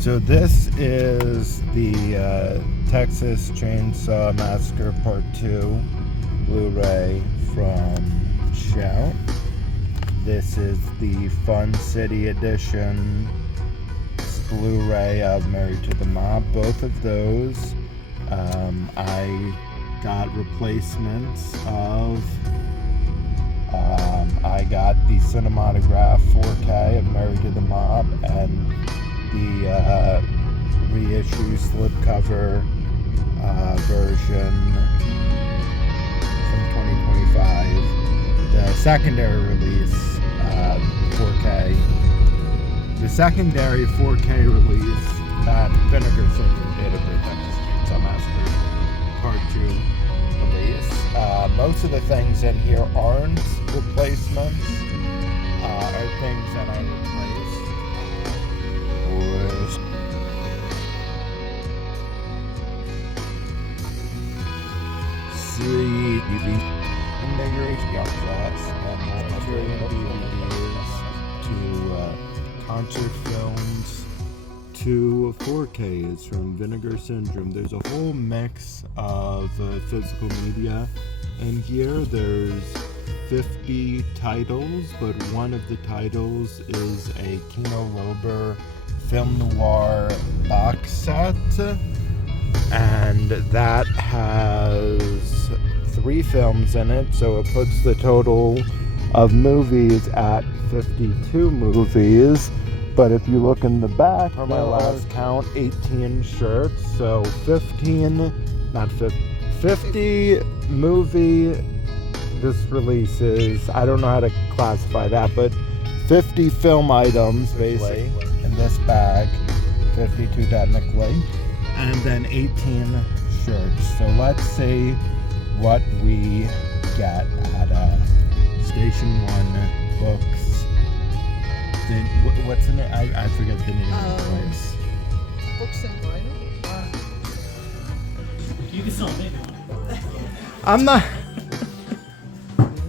So this is the Texas Chainsaw Massacre Part 2 Blu-ray from Shout. This is the Fun City Edition Blu-ray of Married to the Mob. Both of those I got replacements of. I got the Cinematograph 4K of Married to the Mob and the reissue slipcover version from 2025. The secondary release 4K. The secondary 4K release that Vinegar Syndrome did of the Texas Chainsaw Massacre Part 2 release. Most of the things in here aren't replacements, are things that I replaced. SWV and to concert films to 4Ks from Vinegar Syndrome. There's a whole mix of physical media in here. There's 50 titles, but one of the titles is a Kino Lorber film noir box set, and that has 3 films in it, so it puts the total of movies at 52 movies. But if you look in the back, for my last count, 18 shirts, so 50 movie disc releases. I don't know how to classify that, but 50 film items basically in this bag, 52 technically, and then 18 shirts. So let's see what we get at Station 1 Books. What's the name? I forget the name of the place. Books and Vinyl? You can still make one. I'm not.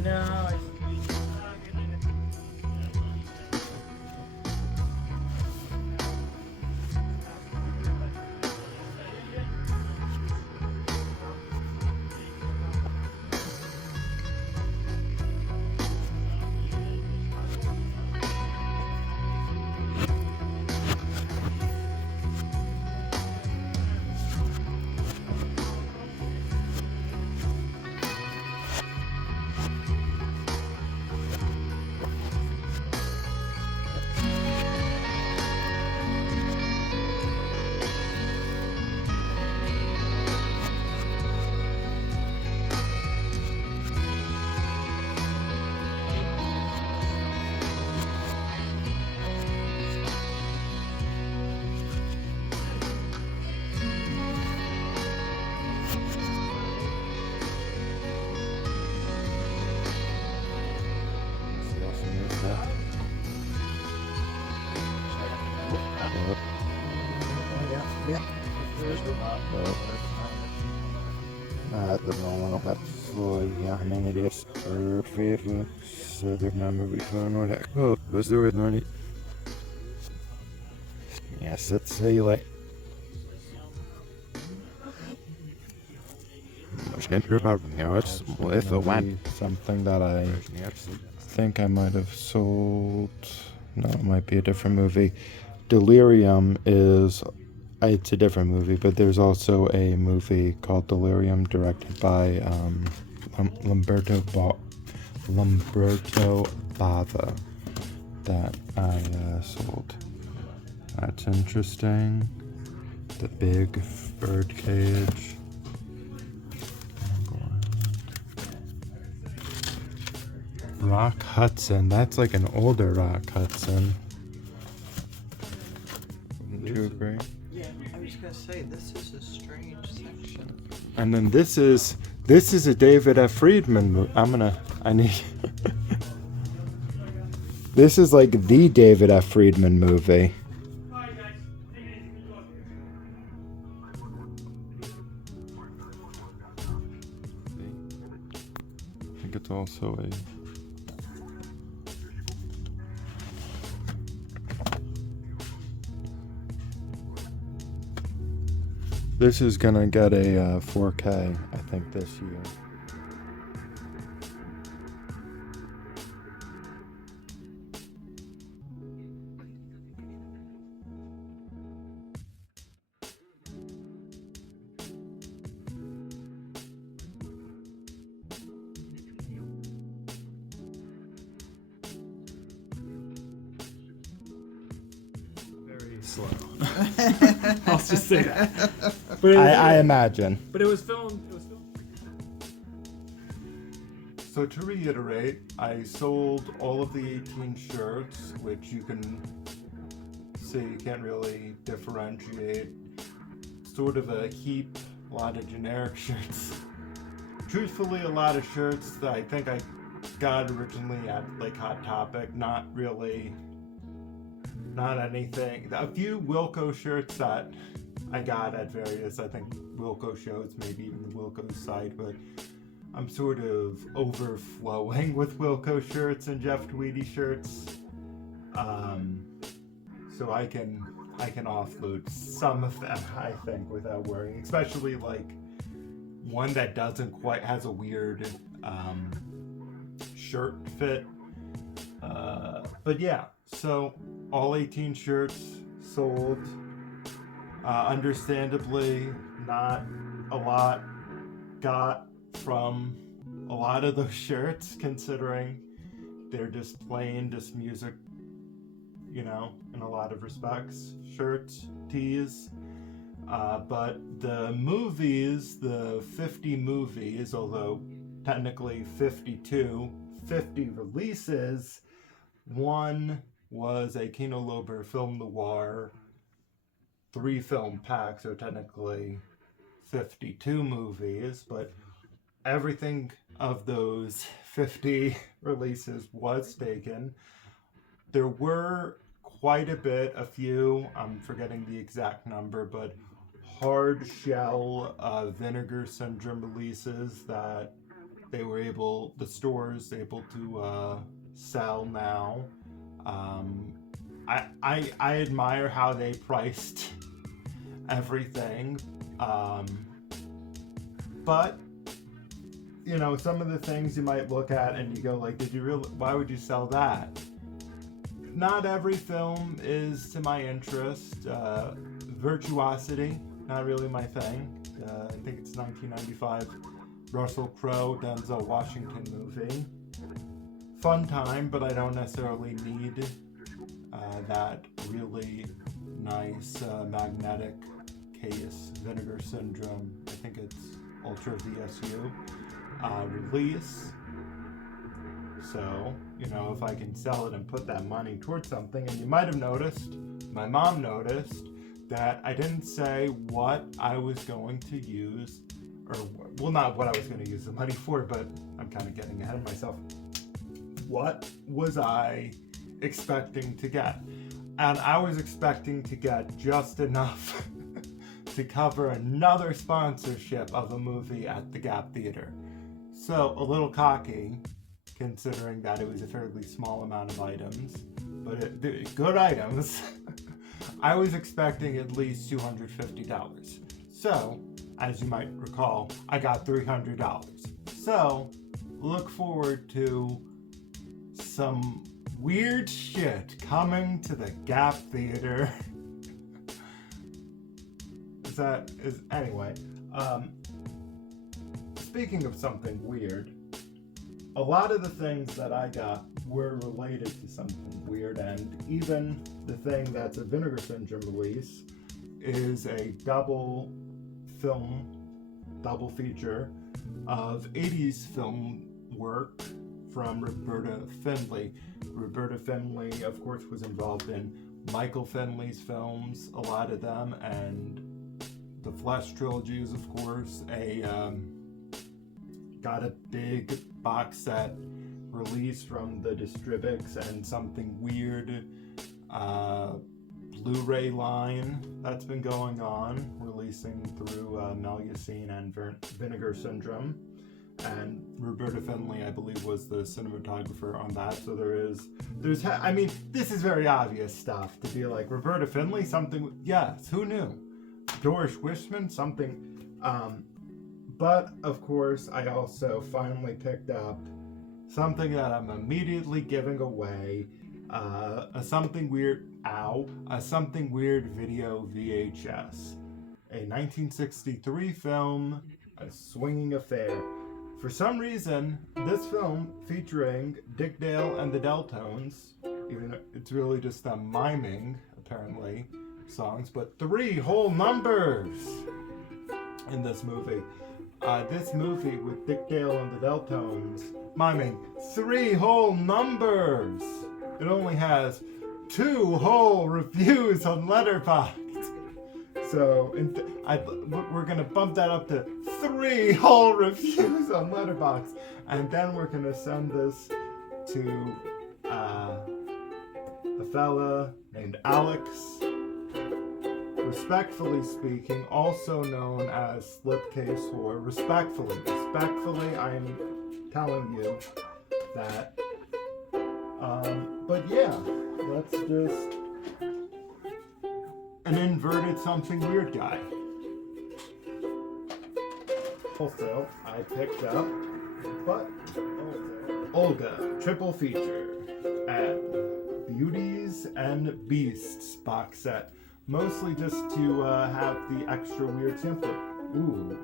No. At the moment, that's it is favorite. So the number we found on that code was there with money. Yes, let's say like. It's with a one. Something that I think I might have sold. No, it might be a different movie. Delirium is it's a different movie, but there's also a movie called Delirium, directed by Lamberto Bava, that I sold. That's interesting. The big bird cage. Rock Hudson. That's like an older Rock Hudson. Wouldn't you agree? Yeah, I was gonna say this is a strange section. And then this is a David F. Friedman movie. I need. This is like the David F. Friedman movie. I think it's also a. This is gonna get a 4K, I think, this year. Very slow. I'll just say that. But I imagine. But it was filmed. So to reiterate, I sold all of the 18 shirts, which you can see you can't really differentiate. Sort of a heap, a lot of generic shirts. Truthfully, a lot of shirts that I think I got originally at like Hot Topic, not anything. A few Wilco shirts that I got at various, I think, Wilco shows, maybe even the Wilco site, but I'm sort of overflowing with Wilco shirts and Jeff Tweedy shirts. So I can offload some of them, I think, without worrying, especially like one that doesn't quite, has a weird shirt fit. But yeah, so all 18 shirts sold. Understandably, not a lot got from a lot of those shirts, considering they're just plain, just music, in a lot of respects, shirts, tees. But the movies, the 50 movies, although technically 52, 50 releases, one was a Kino Lorber film noir 3-film pack, so technically 52 movies, but everything of those 50 releases was taken. There were quite a few, I'm forgetting the exact number, but hard shell Vinegar Syndrome releases that the stores able to sell now. I admire how they priced everything, but some of the things you might look at and you go like, why would you sell that? Not every film is to my interest. Virtuosity, not really my thing. I think it's 1995 Russell Crowe, Denzel Washington movie. Fun time, but I don't necessarily need that really nice magnetic case. Vinegar Syndrome, I think it's Ultra VSU release. So, if I can sell it and put that money towards something, and you might have noticed, my mom noticed, that I didn't say what I was going to use, not what I was going to use the money for, but I'm kind of getting ahead of myself. What was I expecting to get? And I was expecting to get just enough to cover another sponsorship of a movie at the Gap Theater. So, a little cocky, considering that it was a fairly small amount of items, but good items. I was expecting at least $250. So, as you might recall, I got $300. So, look forward to some weird shit coming to the Gap Theater Anyway. Speaking of something weird, a lot of the things that I got were related to something weird, and even the thing that's a Vinegar Syndrome release is a double feature of 80s film work from Roberta Findlay. Roberta Findlay, of course, was involved in Michael Findlay's films, a lot of them, and the Flesh trilogy is, of course, got a big box set release from the Distribix and Something Weird Blu-ray line that's been going on, releasing through Melusine and Vinegar Syndrome. And Roberta Findlay, I believe, was the cinematographer on that. So this is very obvious stuff to be like, Roberta Findlay, something, yes, who knew? Doris Wishman, something, but of course, I also finally picked up something that I'm immediately giving away, a Something Weird video VHS, a 1963 film, A Swinging Affair. For some reason, this film featuring Dick Dale and the Deltones, even though it's really just them miming, apparently, songs, but 3 whole numbers in this movie. This movie with Dick Dale and the Deltones miming 3 whole numbers. It only has 2 whole reviews on Letterboxd. So we're gonna bump that up to 3 whole reviews on Letterboxd, and then we're gonna send this to a fella named Alex, respectfully speaking, also known as Slipcase Whore. Respectfully, I am telling you that. But yeah, let's just an inverted Something Weird guy. Also, I picked up Olga triple feature and Beauties and Beasts box set. Mostly just to have the extra weird sampler. Ooh.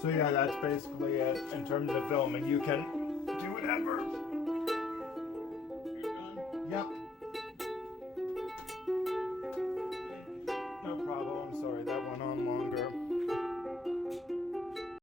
So yeah, that's basically it in terms of filming. You can do whatever. Yep.